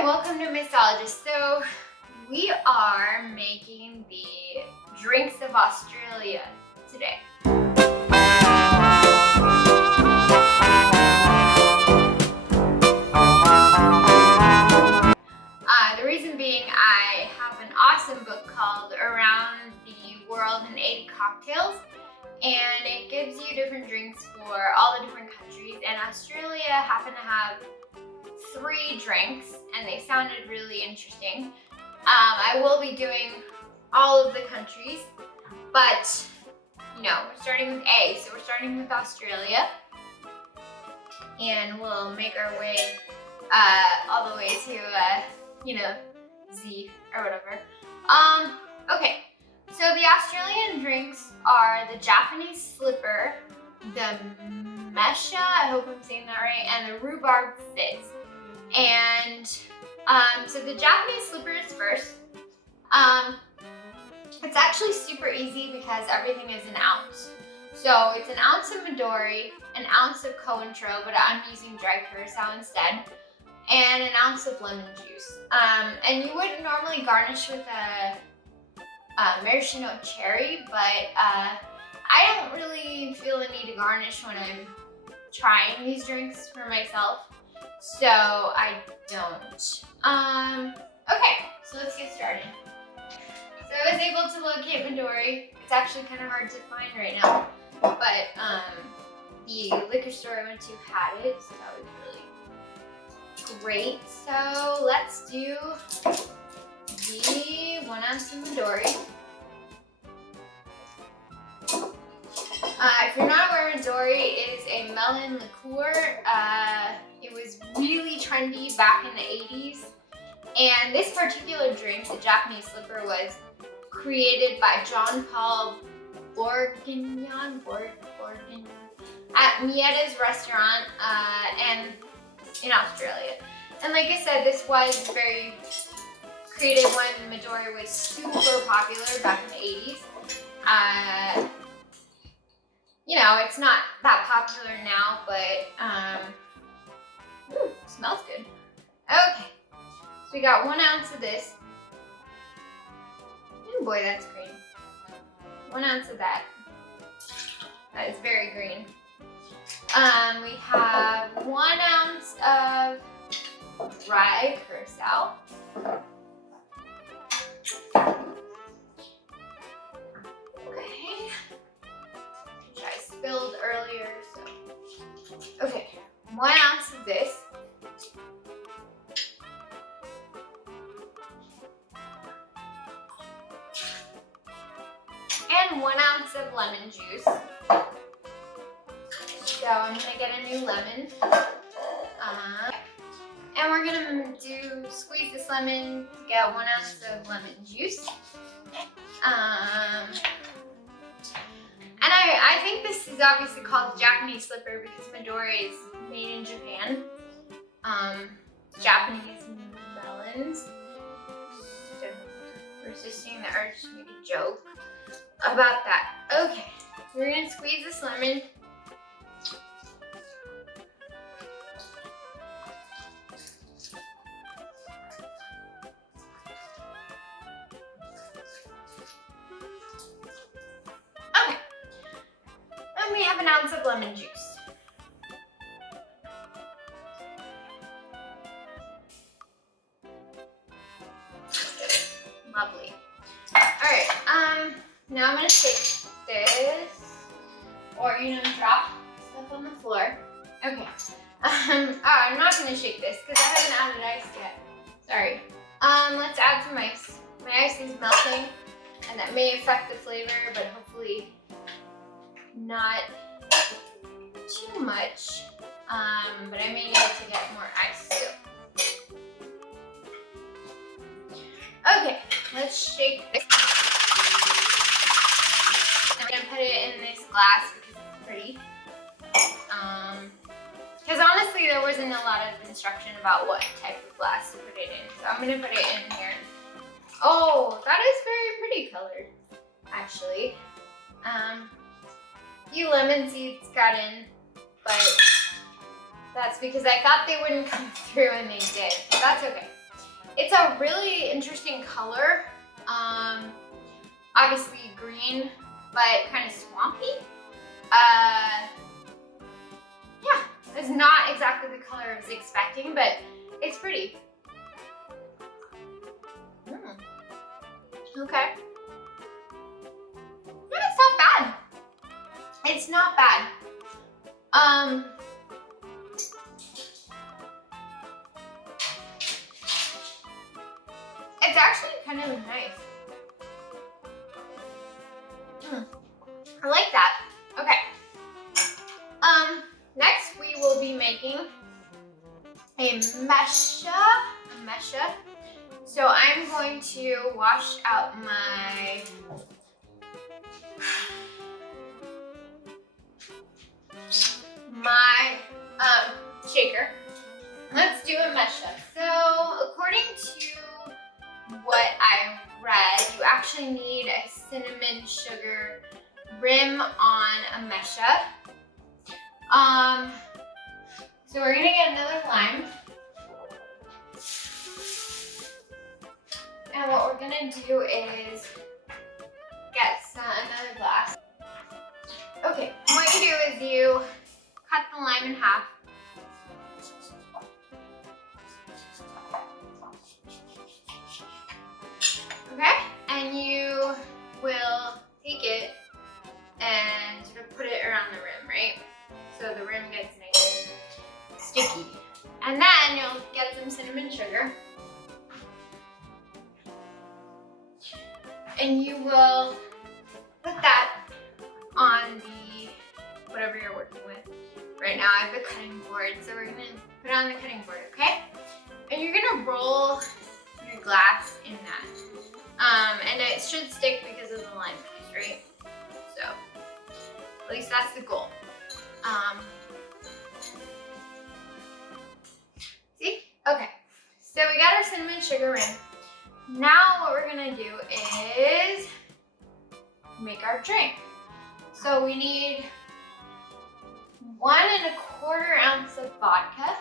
Hi, welcome to Missologist. So we are making the drinks of Australia today. The reason being, I have an awesome book called Around the World in 80 Cocktails, and it gives you different drinks for all the different countries, and Australia happened to have 3 drinks, and they sounded really interesting. I will be doing all of the countries, but we're starting with A, so we're starting with Australia, and we'll make our way all the way to Z or whatever. Okay, so the Australian drinks are the Japanese slipper, the Mesha, I hope I'm saying that right, and the Rhubarb Fizz. And so the Japanese slipper is first. It's actually super easy because everything is an ounce. So it's an ounce of Midori, an ounce of Cointreau, but I'm using dry curacao instead, and an ounce of lemon juice. And you would normally garnish with a maraschino cherry, but I don't really feel the need to garnish when I'm trying these drinks for myself, so I don't. Okay, so let's get started. So I was able to locate Midori. It's actually kind of hard to find right now, but the liquor store I went to had it, so that was really great. So let's do the 1 ounce of Midori. If you're not aware, Midori is a melon liqueur. It was really trendy back in the 80s. And this particular drink, the Japanese slipper, was created by John Paul Bourguignon at Mietta's restaurant and in Australia. And like I said, this was very created when Midori was super popular back in the 80s. It's not that popular now, but smells good. Okay, so we got 1 ounce of this. Oh boy, that's green. 1 ounce of that. That is very green. We have 1 ounce of dry curacao. Spilled earlier, so okay, 1 ounce of this, and 1 ounce of lemon juice. So I'm gonna get a new lemon, and we're gonna squeeze this lemon to get 1 ounce of lemon juice. And I think this is obviously called the Japanese slipper because Midori is made in Japan. Japanese melons. Resisting the urge to make a joke about that. Okay, so we're gonna squeeze this lemon. We have 1 ounce of lemon juice. Lovely. Alright, now I'm gonna shake this, or drop stuff on the floor. Okay. I'm not gonna shake this because I haven't added ice yet. Sorry. Let's add some ice. My ice is melting, and that may affect the flavor, but hopefully not too much, but I may need to get more ice still. Okay, let's shake this. I'm gonna put it in this glass because it's pretty. Because honestly, there wasn't a lot of instruction about what type of glass to put it in, so I'm gonna put it in here. Oh, that is very pretty colored, actually. Few lemon seeds got in, but that's because I thought they wouldn't come through and they did. That's okay. It's a really interesting color. Obviously green, but kind of swampy. Yeah, it's not exactly the color I was expecting, but it's pretty. Okay. Yeah, it's not bad. It's not bad. It's actually kind of nice. I like that. Okay. Next we will be making a Mesha. So I'm going to wash out my shaker. Let's do a Mesha. So according to what I read, you actually need a cinnamon sugar rim on a Mesha. So we're gonna get another lime. And what we're gonna do is get another glass. Okay, what you do is you cut the lime in half. Okay, and you will take it and sort of put it around the rim, right? So the rim gets nice and sticky. And then you'll get some cinnamon sugar. And you will put that on the, whatever you're working with. Right now I have the cutting board, so we're gonna put it on the cutting board, okay? And you're gonna roll your glass in that. And it should stick because of the lime juice, right? So, at least that's the goal. See? Okay, so we got our cinnamon sugar rim. Now what we're gonna do is make our drink. So we need 1 1/4 ounce of vodka.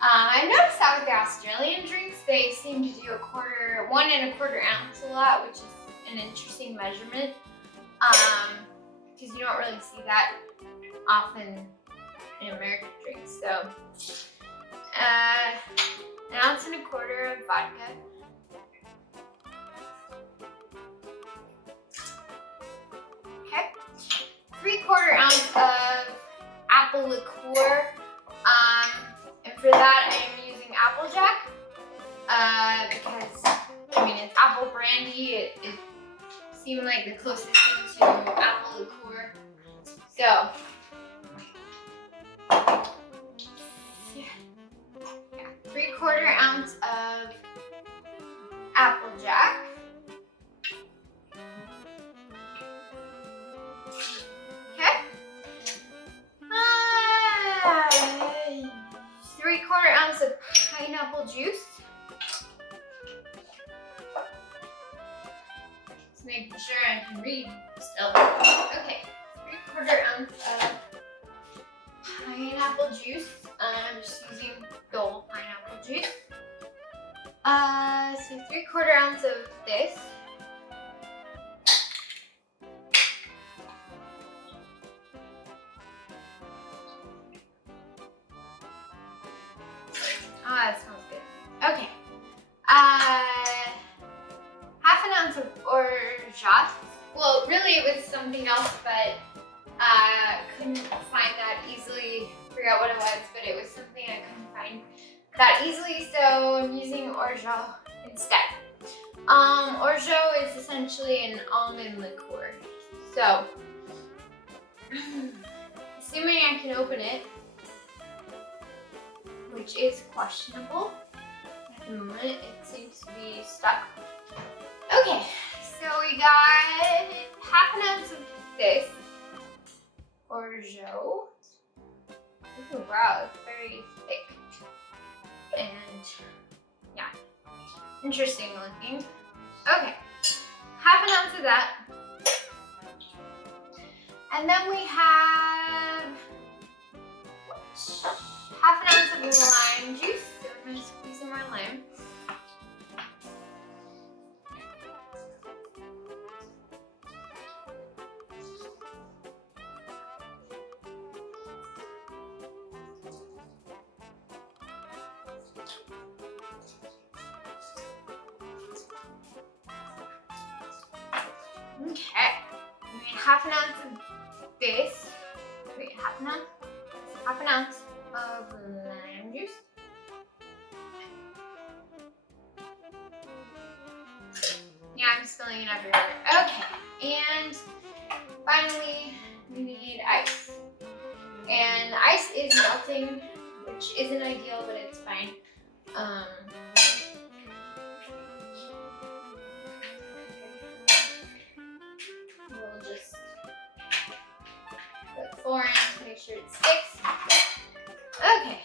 I noticed that with the Australian drinks, they seem to do 1 1/4 ounce a lot, which is an interesting measurement. Because you don't really see that often in American drinks. So 1 1/4 ounce of vodka. Okay. 3/4 ounce of apple liqueur. And for that, I'm using Applejack. Because, I mean, it's apple brandy. It seemed like the closest thing to apple liqueur. So, yeah, 3/4 ounce of Applejack. Okay. 3/4 ounce of pineapple juice. Just making sure I can read still. Okay, 3/4 ounce of pineapple juice. I'm just using the whole pineapple juice. So 3/4 ounce of this. That smells good. Okay. 1/2 ounce of orgeat. Well, really it was something else, but couldn't find that easily. Forgot what it was, but it was something I couldn't find that easily, so I'm using orgeat instead. Orgeat is essentially an almond liqueur. So, assuming I can open it, which is questionable. At the moment, it seems to be stuck. Okay, so we got 1/2 ounce of this orgeat. Ooh, wow, it's very thick. And yeah, interesting looking. Okay, 1/2 ounce of that. And then we have 1/2 ounce of lime juice. So I'm going to squeeze some more lime. Okay, we need half an ounce of this. Wait, half an ounce? Half an ounce of lime juice. Yeah, I'm spilling it everywhere. Okay, and finally, we need ice. And the ice is melting, which isn't ideal, but it's fine. We'll just put 4 in to make sure it sticks. Okay,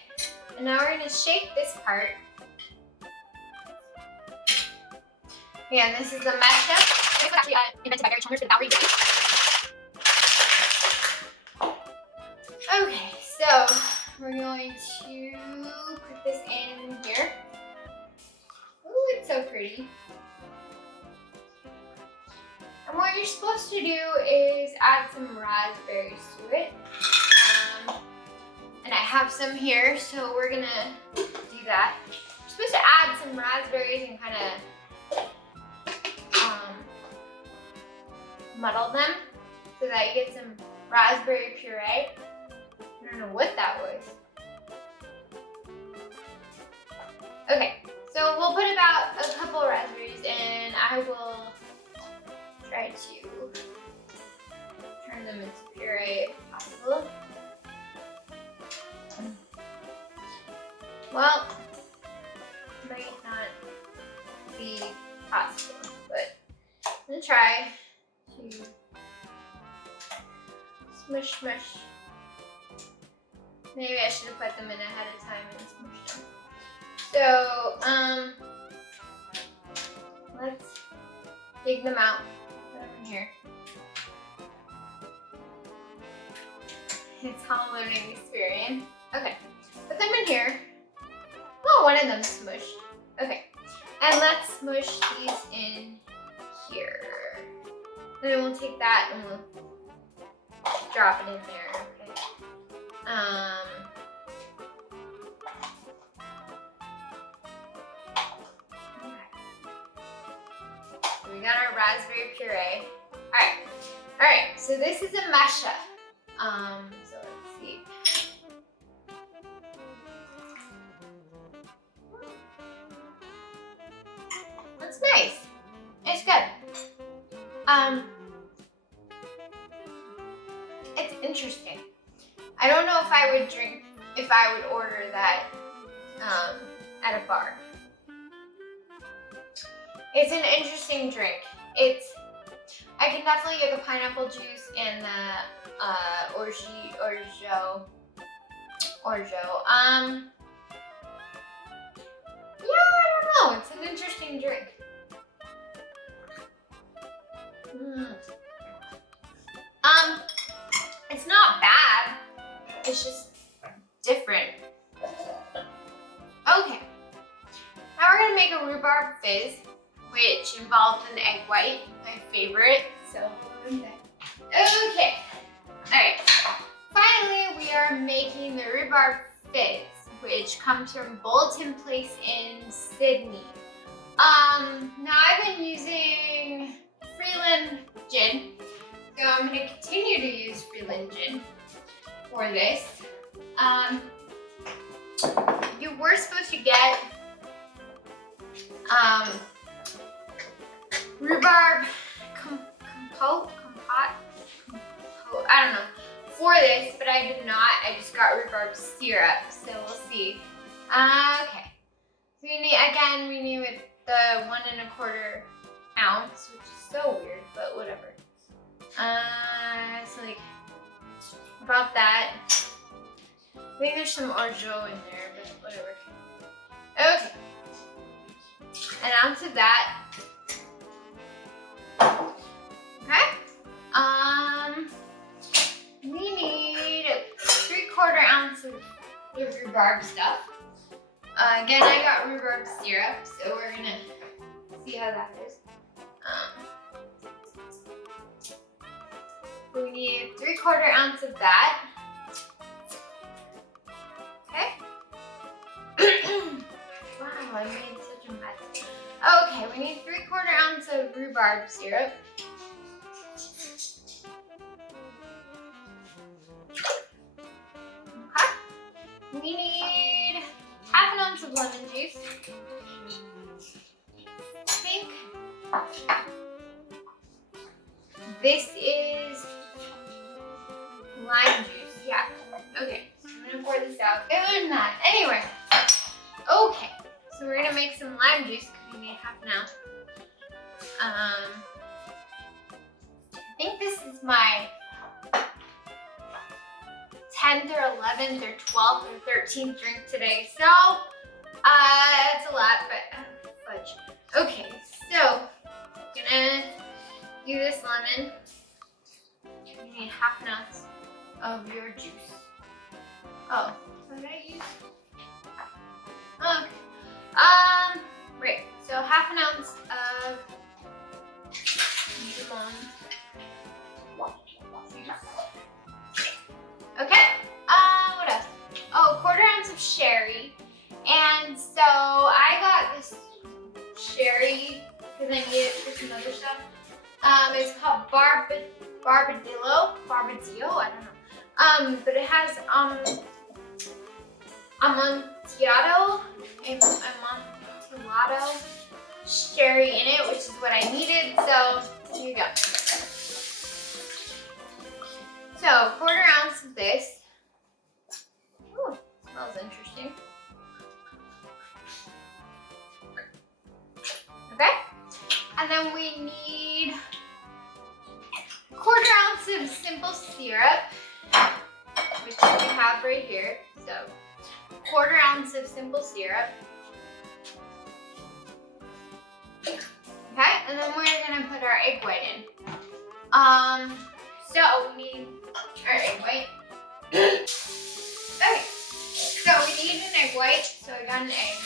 and now we're gonna shake this part. Yeah, and this is the Mesha. This was actually invented by Mary Chalmers with Valerie. Okay, so we're going to put this in here. Ooh, it's so pretty. And what you're supposed to do is add some raspberries to it. And I have some here, so we're gonna do that. You're supposed to add some raspberries and kind of muddle them so that you get some raspberry puree. I don't know what that was. Okay, so we'll put about a couple raspberries and I will try to turn them into puree if possible. Well, might not be possible, but I'm gonna try to smush. Maybe I should have put them in ahead of time and smushed them. So, let's dig them out. Put them in here. It's Halloween experience. Okay, put them in here. Oh, one of them smushed. Okay, and let's smush these in here. And then we'll take that and we'll drop it in there, okay? So we got our raspberry puree. Alright, so this is a Masha. So let's see. That's nice. It's good. It's interesting. I don't know if I would order that at a bar. It's an interesting drink. I can definitely get the pineapple juice and the orgeat. Yeah, I don't know. It's an interesting drink. It's not bad. It's just different. Okay. Now we're gonna make a rhubarb fizz, which involves an egg white, my favorite. So, okay. Alright. Finally, we are making the rhubarb fizz, which comes from Bolton Place in Sydney. Now I've been using Freeland gin, so I'm going to continue to use Freeland gin for this. You were supposed to get rhubarb compote, I don't know, for this, but I did not. I just got rhubarb syrup, so we'll see. Okay, so we need with the 1 1/4 ounce, which is so weird, but whatever. So like about that. I think there's some orgeat in there, but whatever. Okay, an ounce of that. Okay. We need 3/4 ounce of the rhubarb stuff. Again, I got rhubarb syrup, so we're gonna see how that is. We need 3/4 ounce of that. Okay. Wow, I made such a mess. Okay, we need 3/4 ounce of rhubarb syrup. of lemon juice. I think this is lime juice. Yeah. Okay. I'm gonna pour this out. I learned that. Anyway. Okay. So we're gonna make some lime juice because we need half an ounce. I think this is my 10th or 11th or 12th or 13th drink today. So, it's a lot, but fudge. Okay, so, gonna do this lemon. You need half an ounce of your juice. Oh, what did I use? Okay. Right, so half an ounce of lemon juice. Okay, what else? Oh, 1/4 ounce of sherry. And so I got this sherry because I need it for some other stuff. It's called Barbadillo, I don't know. But it has Amontillado sherry in it, which is what I needed. So here you go. So 1/4 ounce of this. Ooh, smells interesting. Okay, and then we need 1/4 ounce of simple syrup, which we have right here. So 1/4 ounce of simple syrup. Okay, and then we're gonna put our egg white in. So we need our egg white. Okay, so we need an egg white, so I got an egg.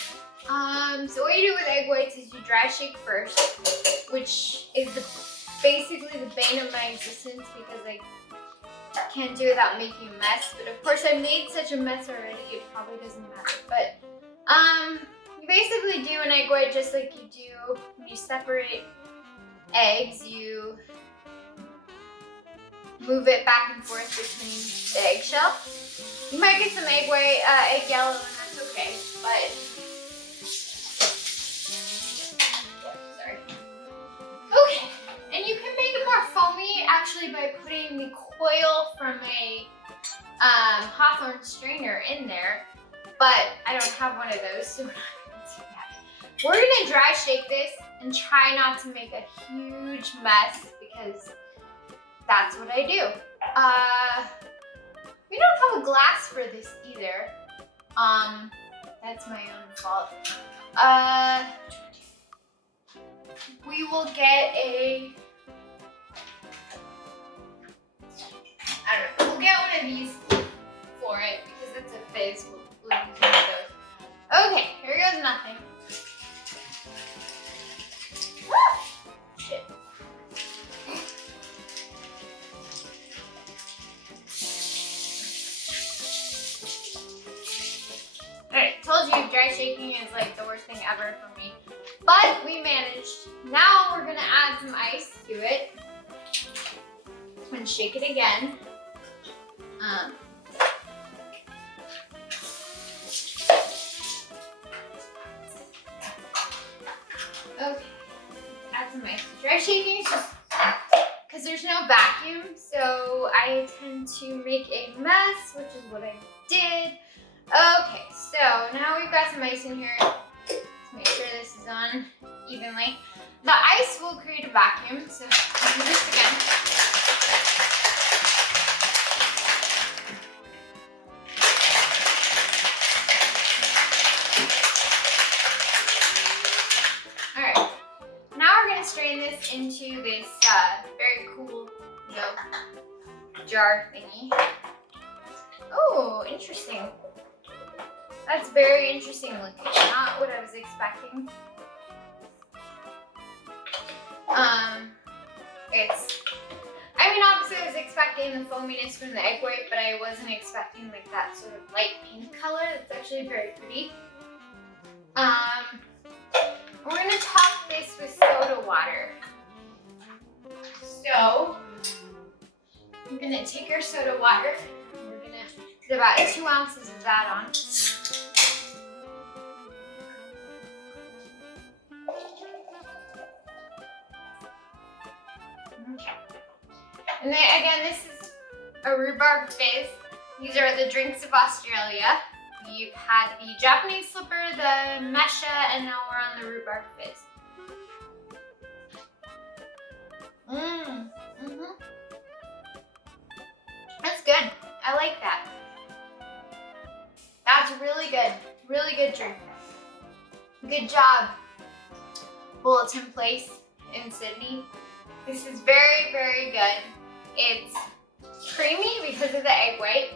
So what you do with egg whites is you dry shake first, which is basically the bane of my existence because I can't do it without making a mess. But of course I made such a mess already, it probably doesn't matter. But you basically do an egg white just like you do when you separate eggs. You move it back and forth between the eggshell. You might get some egg white, egg yellow, and that's okay. But sorry. Okay, and you can make it more foamy actually by putting the coil from a Hawthorne strainer in there. But I don't have one of those, so we're not gonna do that. We're gonna dry shake this and try not to make a huge mess because that's what I do. We don't have a glass for this either. That's my own fault. We will get a, I don't know, we'll get one of these for it because it's a fizz. We'll use one of those. Okay, here goes nothing. Woo! Shit. Alright, told you dry shaking is like the worst thing ever for me. But we managed. Now we're gonna add some ice to it. And shake it again. Okay, add some ice. Dry shaking is just because there's no vacuum, so I tend to make a mess, which is what I did. Okay, so now we've got some ice in here. Let's make sure this is on evenly. The ice will create a vacuum, so I'll do this again. Alright, now we're going to strain this into this very cool jar thingy. Oh, interesting. That's very interesting looking. Not what I was expecting. Obviously I was expecting the foaminess from the egg white, but I wasn't expecting like that sort of light pink color. It's actually very pretty. We're gonna top this with soda water. So, I'm gonna take our soda water. We're gonna put about 2 ounces of that on. And then again, this is a Rhubarb Fizz. These are the drinks of Australia. You've had the Japanese slipper, the Mesha, and now we're on the Rhubarb Fizz. That's good. I like that. That's really good. Really good drink. Good job, Bulletin Place in Sydney. This is very, very good. It's creamy because of the egg white,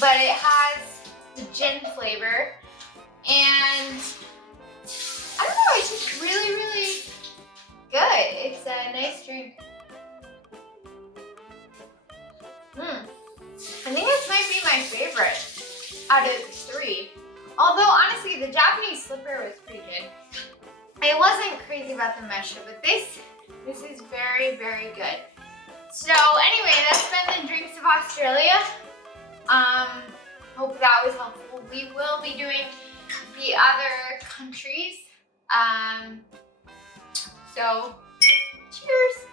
but it has the gin flavor, and I don't know, it's just really, really good. It's a nice drink. I think this might be my favorite out of the three. Although honestly, the Japanese slipper was pretty good. I wasn't crazy about the Mesha, but this is very, very good. So anyway, that's been the drinks of Australia. Hope that was helpful. We will be doing the other countries. So cheers.